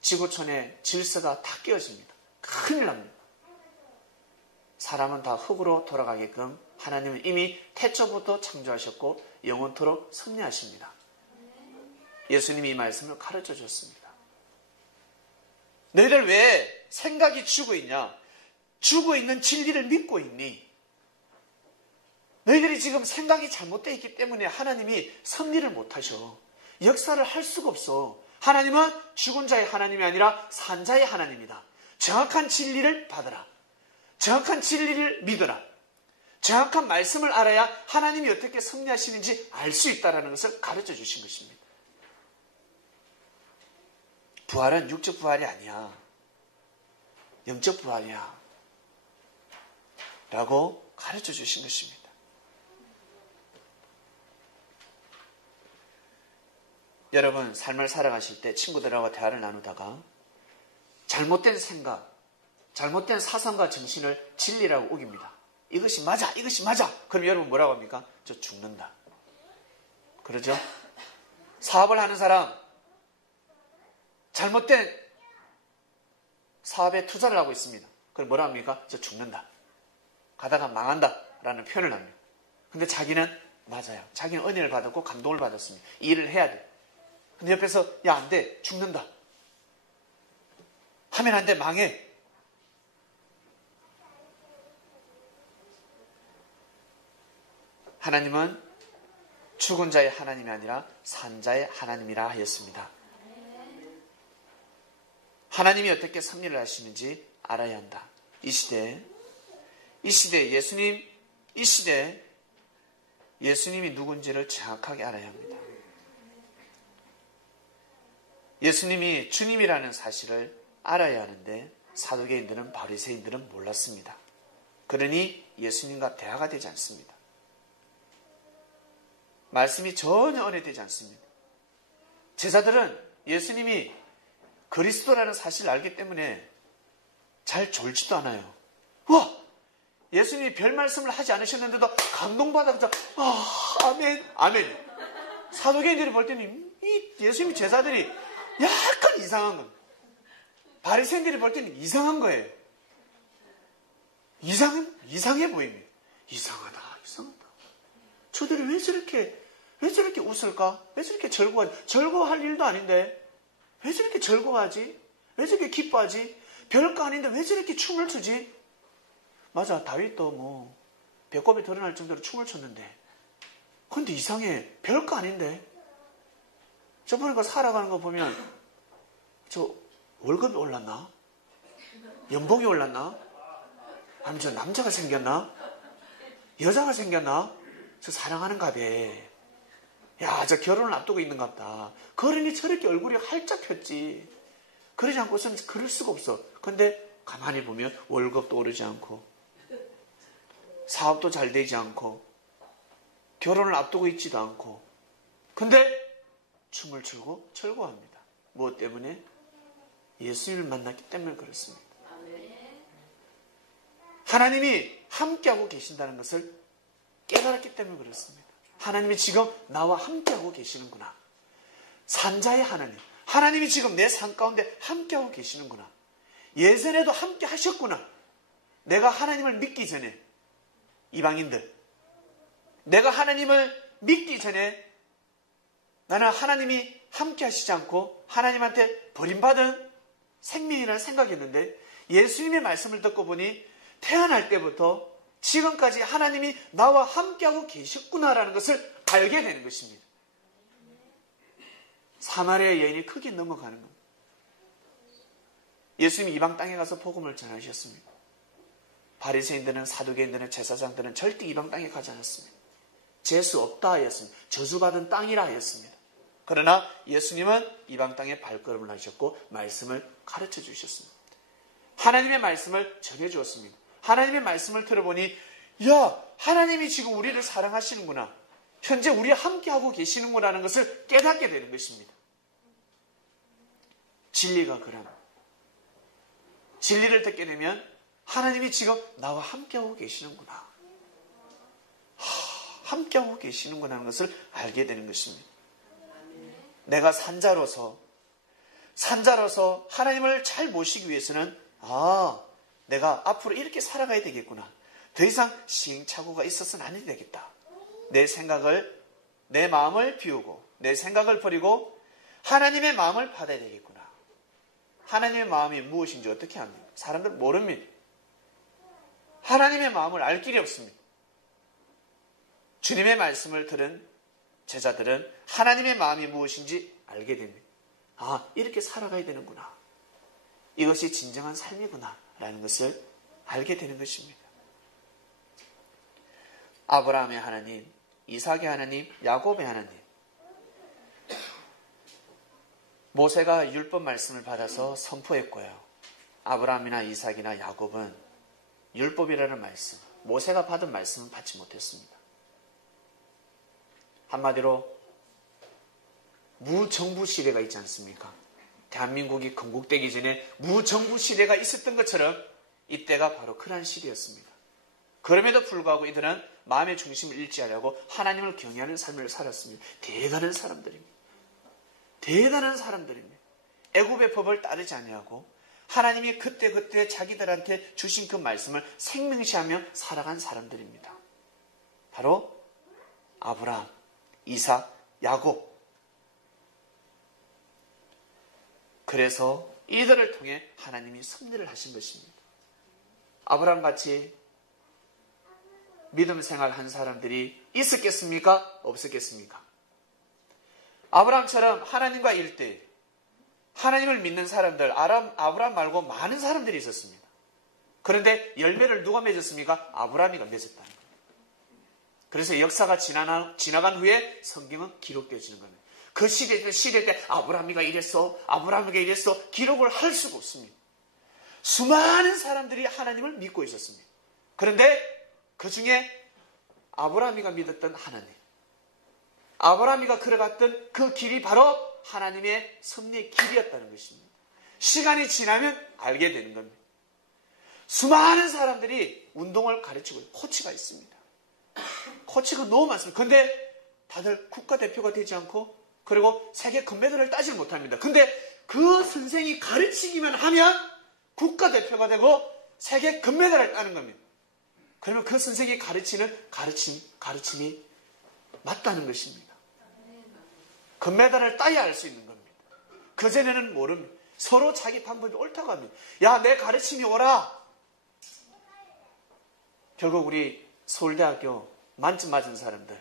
지구촌의 질서가 다 깨어집니다. 큰일 납니다. 사람은 다 흙으로 돌아가게끔 하나님은 이미 태초부터 창조하셨고 영원토록 섭리하십니다. 예수님이 이 말씀을 가르쳐 줬습니다. 너희들 왜 생각이 죽어 있냐? 죽어 있는 진리를 믿고 있니? 너희들이 지금 생각이 잘못되어 있기 때문에 하나님이 섭리를 못하셔. 역사를 할 수가 없어. 하나님은 죽은 자의 하나님이 아니라 산 자의 하나님이다. 정확한 진리를 받아라. 정확한 진리를 믿어라. 정확한 말씀을 알아야 하나님이 어떻게 섭리하시는지 알 수 있다는 것을 가르쳐 주신 것입니다. 부활은 육적 부활이 아니야. 영적 부활이야. 라고 가르쳐 주신 것입니다. 여러분, 삶을 살아가실 때 친구들하고 대화를 나누다가 잘못된 생각, 잘못된 사상과 정신을 진리라고 우깁니다. 이것이 맞아, 이것이 맞아. 그럼 여러분 뭐라고 합니까? 저 죽는다. 그러죠? 사업을 하는 사람, 잘못된 사업에 투자를 하고 있습니다. 그럼 뭐라고 합니까? 저 죽는다. 가다가 망한다. 라는 표현을 합니다. 근데 자기는 맞아요. 자기는 은혜를 받았고 감동을 받았습니다. 이 일을 해야 돼. 근데 옆에서 야, 안 돼. 죽는다. 하면 안 돼. 망해. 하나님은 죽은 자의 하나님이 아니라 산 자의 하나님이라 하였습니다. 하나님이 어떻게 섭리를 하시는지 알아야 한다. 이 시대에 예수님이 누군지를 정확하게 알아야 합니다. 예수님이 주님이라는 사실을 알아야 하는데 사두개인들은 바리새인들은 몰랐습니다. 그러니 예수님과 대화가 되지 않습니다. 말씀이 전혀 은혜되지 않습니다. 제자들은 예수님이 그리스도라는 사실을 알기 때문에 잘 졸지도 않아요. 와! 예수님이 별 말씀을 하지 않으셨는데도 감동받아서 아멘, 아멘. 사두개인들이 볼 때는 이 예수님 제자들이 약간 이상한 겁니다. 바리새인들이 볼 때는 이상한 거예요. 이상해 보입니다. 이상하다. 저들이 왜 저렇게 웃을까? 왜 저렇게 즐거워하지? 즐거워할 일도 아닌데 왜 저렇게 즐거워하지? 왜 저렇게 기뻐하지? 별거 아닌데 왜 저렇게 춤을 추지? 맞아, 다윗도 배꼽이 드러날 정도로 춤을 췄는데 근데 이상해. 별거 아닌데. 저 보니까 살아가는 거 보면 저 월급이 올랐나? 연봉이 올랐나? 아니면 저 남자가 생겼나? 여자가 생겼나? 저 사랑하는가 봐. 야, 저 결혼을 앞두고 있는가 보다. 그러니 저렇게 얼굴이 활짝 폈지. 그러지 않고서는 그럴 수가 없어. 근데 가만히 보면 월급도 오르지 않고 사업도 잘 되지 않고 결혼을 앞두고 있지도 않고 근데 춤을 추고 즐거워합니다. 무엇 때문에? 예수님을 만났기 때문에 그렇습니다. 하나님이 함께하고 계신다는 것을 깨달았기 때문에 그렇습니다. 하나님이 지금 나와 함께하고 계시는구나. 산자의 하나님. 하나님이 지금 내 삶 가운데 함께하고 계시는구나. 예전에도 함께 하셨구나. 내가 하나님을 믿기 전에 이방인들. 내가 하나님을 믿기 전에 나는 하나님이 함께 하시지 않고 하나님한테 버림받은 생명이라는 생각이었는데 예수님의 말씀을 듣고 보니 태어날 때부터 지금까지 하나님이 나와 함께하고 계셨구나라는 것을 알게 되는 것입니다. 사마리아 여인이 크게 넘어가는 겁니다. 예수님이 이방 땅에 가서 복음을 전하셨습니다. 바리새인들은 사두개인들은 제사장들은 절대 이방 땅에 가지 않았습니다. 재수 없다 하였습니다. 저주받은 땅이라 하였습니다. 그러나 예수님은 이방 땅에 발걸음을 하셨고 말씀을 가르쳐 주셨습니다. 하나님의 말씀을 전해 주었습니다. 하나님의 말씀을 들어보니 야, 하나님이 지금 우리를 사랑하시는구나. 현재 우리와 함께하고 계시는구나라는 것을 깨닫게 되는 것입니다. 진리가 그럼 진리를 듣게 되면 하나님이 지금 나와 함께하고 계시는구나. 함께하고 계시는구나 하는 것을 알게 되는 것입니다. 내가 산자로서 하나님을 잘 모시기 위해서는 내가 앞으로 이렇게 살아가야 되겠구나. 더 이상 시행착오가 있어서는 안 되겠다. 내 마음을 비우고 내 생각을 버리고 하나님의 마음을 받아야 되겠구나. 하나님의 마음이 무엇인지 어떻게 합니까? 사람들은 모릅니다. 하나님의 마음을 알 길이 없습니다. 주님의 말씀을 들은 제자들은 하나님의 마음이 무엇인지 알게 됩니다. 이렇게 살아가야 되는구나. 이것이 진정한 삶이구나 라는 것을 알게 되는 것입니다. 아브라함의 하나님, 이삭의 하나님, 야곱의 하나님. 모세가 율법 말씀을 받아서 선포했고요. 아브라함이나 이삭이나 야곱은 율법이라는 말씀, 모세가 받은 말씀은 받지 못했습니다. 한마디로 무정부 시대가 있지 않습니까? 대한민국이 건국되기 전에 무정부 시대가 있었던 것처럼 이때가 바로 그러한 시대였습니다. 그럼에도 불구하고 이들은 마음의 중심을 잃지 않으려고 하나님을 경외하는 삶을 살았습니다. 대단한 사람들입니다. 대단한 사람들입니다. 애굽의 법을 따르지 아니하고 하나님이 그때 자기들한테 주신 그 말씀을 생명시하며 살아간 사람들입니다. 바로 아브라함, 이삭, 야곱. 그래서 이들을 통해 하나님이 섭리를 하신 것입니다. 아브라함같이 믿음 생활한 사람들이 있었겠습니까? 없었겠습니까? 아브라함처럼 하나님과 1대1, 하나님을 믿는 사람들, 아브라함 말고 많은 사람들이 있었습니다. 그런데 열매를 누가 맺었습니까? 아브라함이 맺었다는 거예요. 그래서 역사가 지나간 후에 성경은 기록되어지는 겁니다. 그 시대 때 아브라함이가 이랬어, 아브라함이가 이랬어, 기록을 할 수가 없습니다. 수많은 사람들이 하나님을 믿고 있었습니다. 그런데 그 중에 아브라함이가 믿었던 하나님, 아브라함이가 걸어갔던 그 길이 바로 하나님의 섭리의 길이었다는 것입니다. 시간이 지나면 알게 되는 겁니다. 수많은 사람들이 운동을 가르치고 코치가 있습니다. 코치가 너무 많습니다. 그런데 다들 국가대표가 되지 않고 그리고 세계 금메달을 따지 못합니다. 근데 그 선생이 가르치기만 하면 국가대표가 되고 세계 금메달을 따는 겁니다. 그러면 그 선생이 가르치는 가르침이 맞다는 것입니다. 금메달을 따야 알 수 있는 겁니다. 그전에는 모릅니다. 서로 자기 방법이 옳다고 합니다. 야, 내 가르침이 옳아. 결국 우리 서울대학교 만점 맞은 사람들,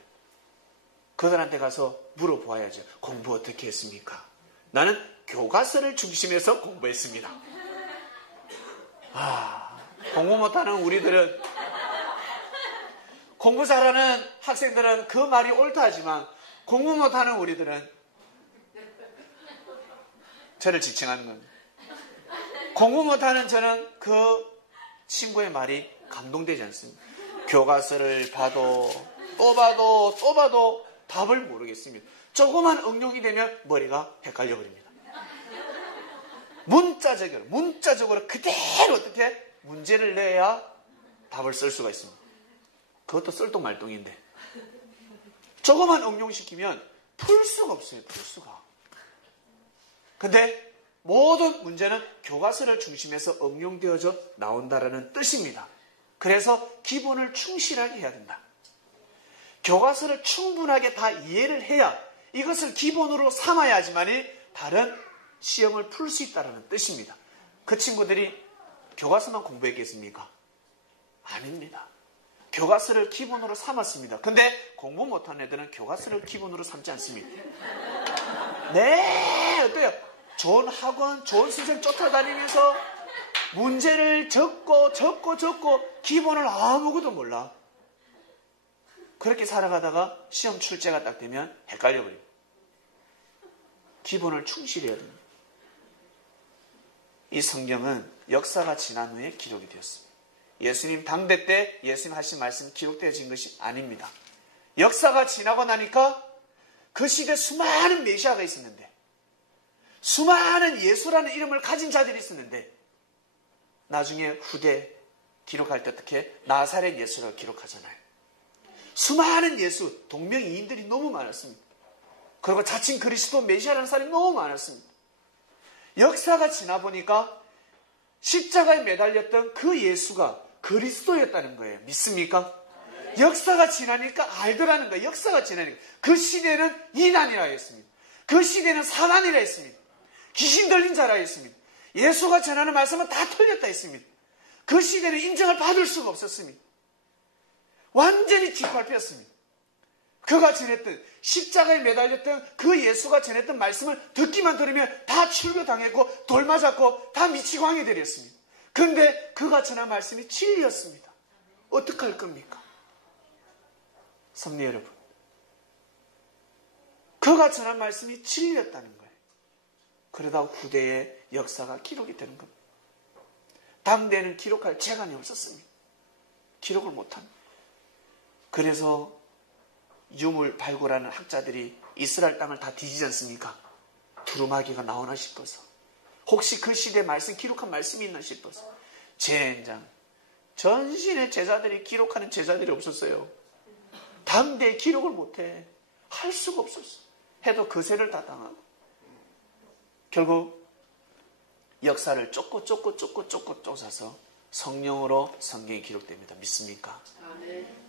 그들한테 가서 물어보아야죠. 공부 어떻게 했습니까? 나는 교과서를 중심해서 공부했습니다. 공부 못하는 우리들은, 공부 잘하는 학생들은 그 말이 옳다 하지만 공부 못하는 우리들은 저를 지칭하는 겁니다. 공부 못하는 저는 그 친구의 말이 감동되지 않습니다. 교과서를 봐도 또 봐도 또 봐도 답을 모르겠습니다. 조그만 응용이 되면 머리가 헷갈려 버립니다. 문자적으로 그대로 어떻게 문제를 내야 답을 쓸 수가 있습니다. 그것도 썰똥말똥인데 조그만 응용시키면 풀 수가 없어요. 풀 수가. 근데 모든 문제는 교과서를 중심해서 응용되어져 나온다라는 뜻입니다. 그래서 기본을 충실하게 해야 된다. 교과서를 충분하게 다 이해를 해야 이것을 기본으로 삼아야지만이 다른 시험을 풀 수 있다는 뜻입니다. 그 친구들이 교과서만 공부했겠습니까? 아닙니다. 교과서를 기본으로 삼았습니다. 근데 공부 못한 애들은 교과서를 기본으로 삼지 않습니다. 네, 어때요? 좋은 학원, 좋은 선생님 쫓아다니면서 문제를 적고 기본을 아무것도 몰라. 그렇게 살아가다가 시험 출제가 딱 되면 헷갈려버려요. 기본을 충실해야 됩니다. 이 성경은 역사가 지난 후에 기록이 되었습니다. 예수님 당대 때 예수님 하신 말씀이 기록되어진 것이 아닙니다. 역사가 지나고 나니까 그 시대에 수많은 메시아가 있었는데, 수많은 예수라는 이름을 가진 자들이 있었는데, 나중에 후대 기록할 때 어떻게 나사렛 예수라고 기록하잖아요. 수많은 예수, 동명이인들이 너무 많았습니다. 그리고 자칭 그리스도 메시아라는 사람이 너무 많았습니다. 역사가 지나 보니까 십자가에 매달렸던 그 예수가 그리스도였다는 거예요. 믿습니까? 역사가 지나니까 알더라는 거예요. 역사가 지나니까. 그 시대는 이단이라 했습니다. 그 시대는 사단이라 했습니다. 귀신 들린 자라 했습니다. 예수가 전하는 말씀은 다 틀렸다 했습니다. 그 시대는 인정을 받을 수가 없었습니다. 완전히 짓밟혔습니다. 그가 전했던, 십자가에 매달렸던 그 예수가 전했던 말씀을 듣기만 들으면 다 출교당했고 돌 맞았고 다 미치광이 되렸습니다. 그런데 그가 전한 말씀이 진리였습니다. 어떡할 겁니까? 성도 여러분, 그가 전한 말씀이 진리였다는 거예요. 그러다 후대의 역사가 기록이 되는 겁니다. 당대에는 기록할 재간이 없었습니다. 기록을 못합니다. 그래서 유물 발굴하는 학자들이 이스라엘 땅을 다 뒤지지 않습니까? 두루마기가 나오나 싶어서, 혹시 그 시대 말씀 기록한 말씀이 있나 싶어서. 젠장, 전신의 제자들이 기록하는 제자들이 없었어요. 당대에 기록을 못해. 할 수가 없었어. 해도 거세를 다 당하고. 결국 역사를 쫓고 쫓아서 성령으로 성경이 기록됩니다. 믿습니까?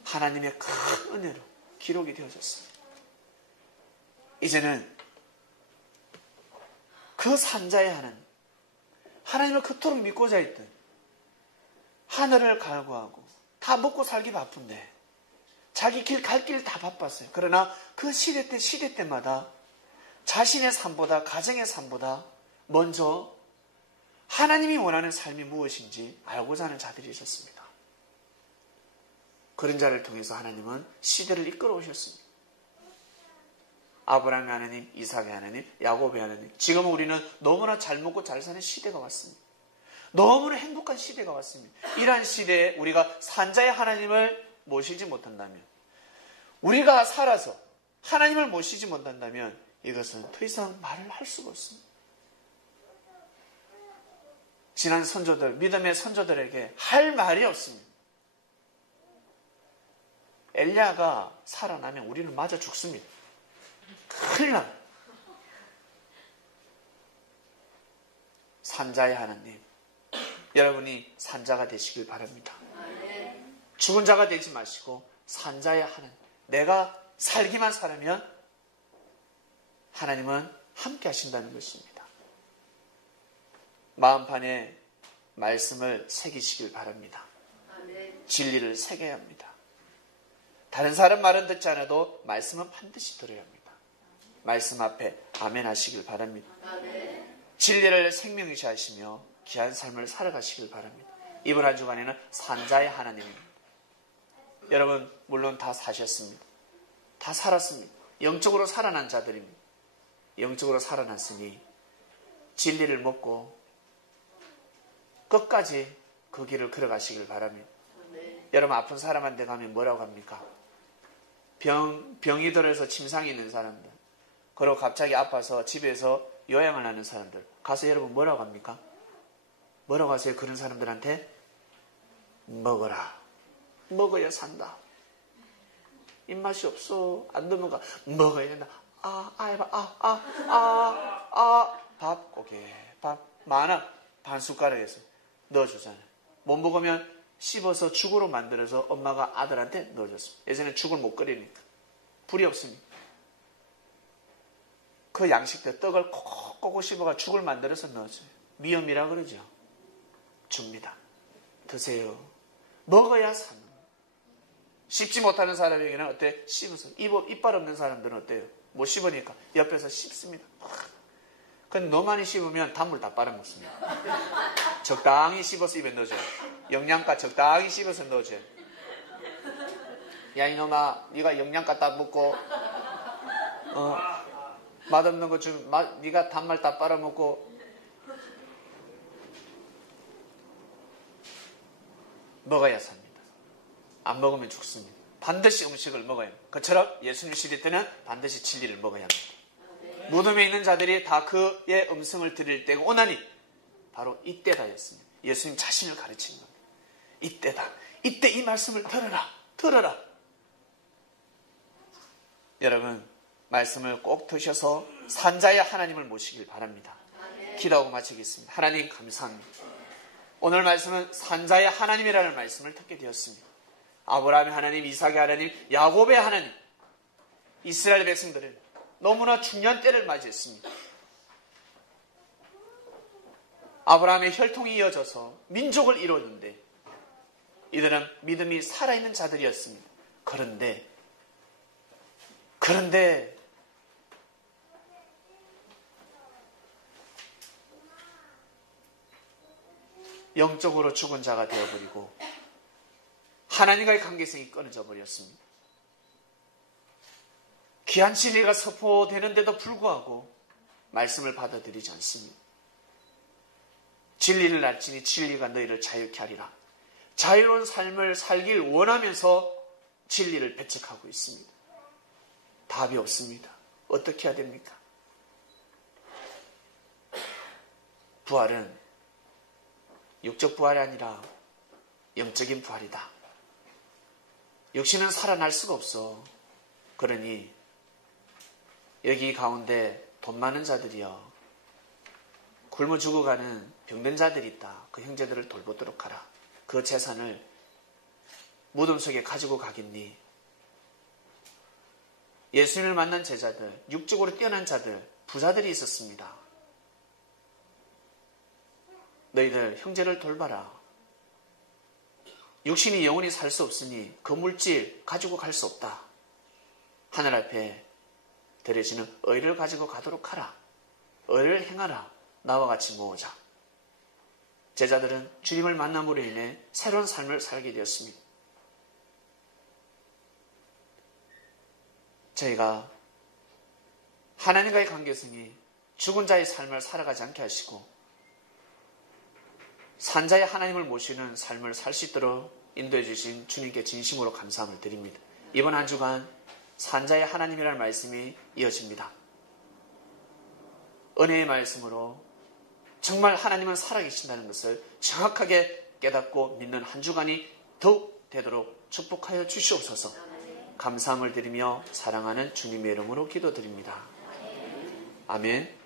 하나님의 큰 은혜로 기록이 되어졌습니다. 이제는 그 산자의 하나님을 그토록 믿고자 했던 하늘을 갈구하고 다 먹고 살기 바쁜데 자기 갈 길 다 바빴어요. 그러나 그 시대 때마다 자신의 삶보다 가정의 삶보다 먼저 하나님이 원하는 삶이 무엇인지 알고자 하는 자들이 있었습니다. 그런 자를 통해서 하나님은 시대를 이끌어 오셨습니다. 아브라함의 하나님, 이삭의 하나님, 야곱의 하나님. 지금은 우리는 너무나 잘 먹고 잘 사는 시대가 왔습니다. 너무나 행복한 시대가 왔습니다. 이러한 시대에 우리가 산자의 하나님을 모시지 못한다면, 우리가 살아서 하나님을 모시지 못한다면 이것은 더 이상 말을 할 수가 없습니다. 지난 선조들, 믿음의 선조들에게 할 말이 없습니다. 엘리야가 살아나면 우리는 맞아 죽습니다. 큰일 납니다. 산자의 하나님, 여러분이 산자가 되시길 바랍니다. 죽은 자가 되지 마시고 산자의 하나님, 내가 살기만 살면 하나님은 함께 하신다는 것입니다. 마음판에 말씀을 새기시길 바랍니다. 진리를 새겨야 합니다. 다른 사람 말은 듣지 않아도 말씀은 반드시 들어야 합니다. 말씀 앞에 아멘 하시길 바랍니다. 진리를 생명이시 하시며 귀한 삶을 살아가시길 바랍니다. 이번 한 주간에는 산자의 하나님입니다. 여러분 물론 다 사셨습니다. 다 살았습니다. 영적으로 살아난 자들입니다. 영적으로 살아났으니 진리를 먹고 끝까지 그 길을 걸어가시길 바랍니다. 여러분 아픈 사람한테 가면 뭐라고 합니까? 병이 들어서 침상에 있는 사람들, 그리고 갑자기 아파서 집에서 요양을 하는 사람들 가서 여러분 뭐라고 합니까? 뭐라고 하세요? 그런 사람들한테 먹어라. 먹어야 산다. 입맛이 없어. 안 넘어가. 먹어야 된다. 밥, 고개, 밥 많아. 반 숟가락에서 넣어주잖아요. 못 먹으면 씹어서 죽으로 만들어서 엄마가 아들한테 넣어줬습니다. 예전에 죽을 못 끓이니까. 불이 없으니까. 그 양식들 떡을 꼭꼭 씹어가 죽을 만들어서 넣어줘요. 미음이라 그러죠. 줍니다. 드세요. 먹어야 사는. 씹지 못하는 사람에게는 어때? 씹어서. 이빨 없는 사람들은 어때요? 못 씹으니까 옆에서 씹습니다. 근데 너무 많이 씹으면 단물 다 빨아먹습니다. 적당히 씹어서 입에 넣어줘요. 영양가 적당히 씹어서 넣어줘요. 야 이놈아, 네가 영양가 다 먹고 맛없는 거 좀 네가 단말 다 빨아먹고 먹어야 삽니다. 안 먹으면 죽습니다. 반드시 음식을 먹어야 합니다. 그처럼 예수님 시대 때는 반드시 진리를 먹어야 합니다. 무덤에 있는 자들이 다 그의 음성을 들을 때가 오나니 바로 이때다였습니다. 예수님 자신을 가르치는 겁니다. 이때다. 이때 이 말씀을 들어라. 여러분 말씀을 꼭 드셔서 산자의 하나님을 모시길 바랍니다. 기도하고 마치겠습니다. 하나님 감사합니다. 오늘 말씀은 산자의 하나님이라는 말씀을 듣게 되었습니다. 아브라함의 하나님, 이삭의 하나님, 야곱의 하나님. 이스라엘 백성들은 너무나 중요한 때를 맞이했습니다. 아브라함의 혈통이 이어져서 민족을 이루었는데 이들은 믿음이 살아있는 자들이었습니다. 그런데 영적으로 죽은 자가 되어버리고 하나님과의 관계성이 끊어져 버렸습니다. 귀한 진리가 선포되는데도 불구하고 말씀을 받아들이지 않습니다. 진리를 알지니 진리가 너희를 자유케 하리라. 자유로운 삶을 살길 원하면서 진리를 배척하고 있습니다. 답이 없습니다. 어떻게 해야 됩니까? 부활은 육적 부활이 아니라 영적인 부활이다. 육신은 살아날 수가 없어. 그러니 여기 가운데 돈 많은 자들이여, 굶어 죽어가는 병든 자들이 있다. 그 형제들을 돌보도록 하라. 그 재산을 무덤 속에 가지고 가겠니? 예수님을 만난 제자들, 육적으로 뛰어난 자들, 부자들이 있었습니다. 너희들 형제를 돌봐라. 육신이 영원히 살 수 없으니 그 물질 가지고 갈 수 없다. 하늘 앞에 드려지는 의를 가지고 가도록 하라. 의를 행하라. 나와 같이 모으자. 제자들은 주님을 만남으로 인해 새로운 삶을 살게 되었습니다. 저희가 하나님과의 관계성이 죽은 자의 삶을 살아가지 않게 하시고 산자의 하나님을 모시는 삶을 살 수 있도록 인도해 주신 주님께 진심으로 감사함을 드립니다. 이번 한 주간 산자의 하나님이라는 말씀이 이어집니다. 은혜의 말씀으로 정말 하나님은 살아계신다는 것을 정확하게 깨닫고 믿는 한 주간이 더욱 되도록 축복하여 주시옵소서. 감사함을 드리며 사랑하는 주님의 이름으로 기도드립니다. 아멘.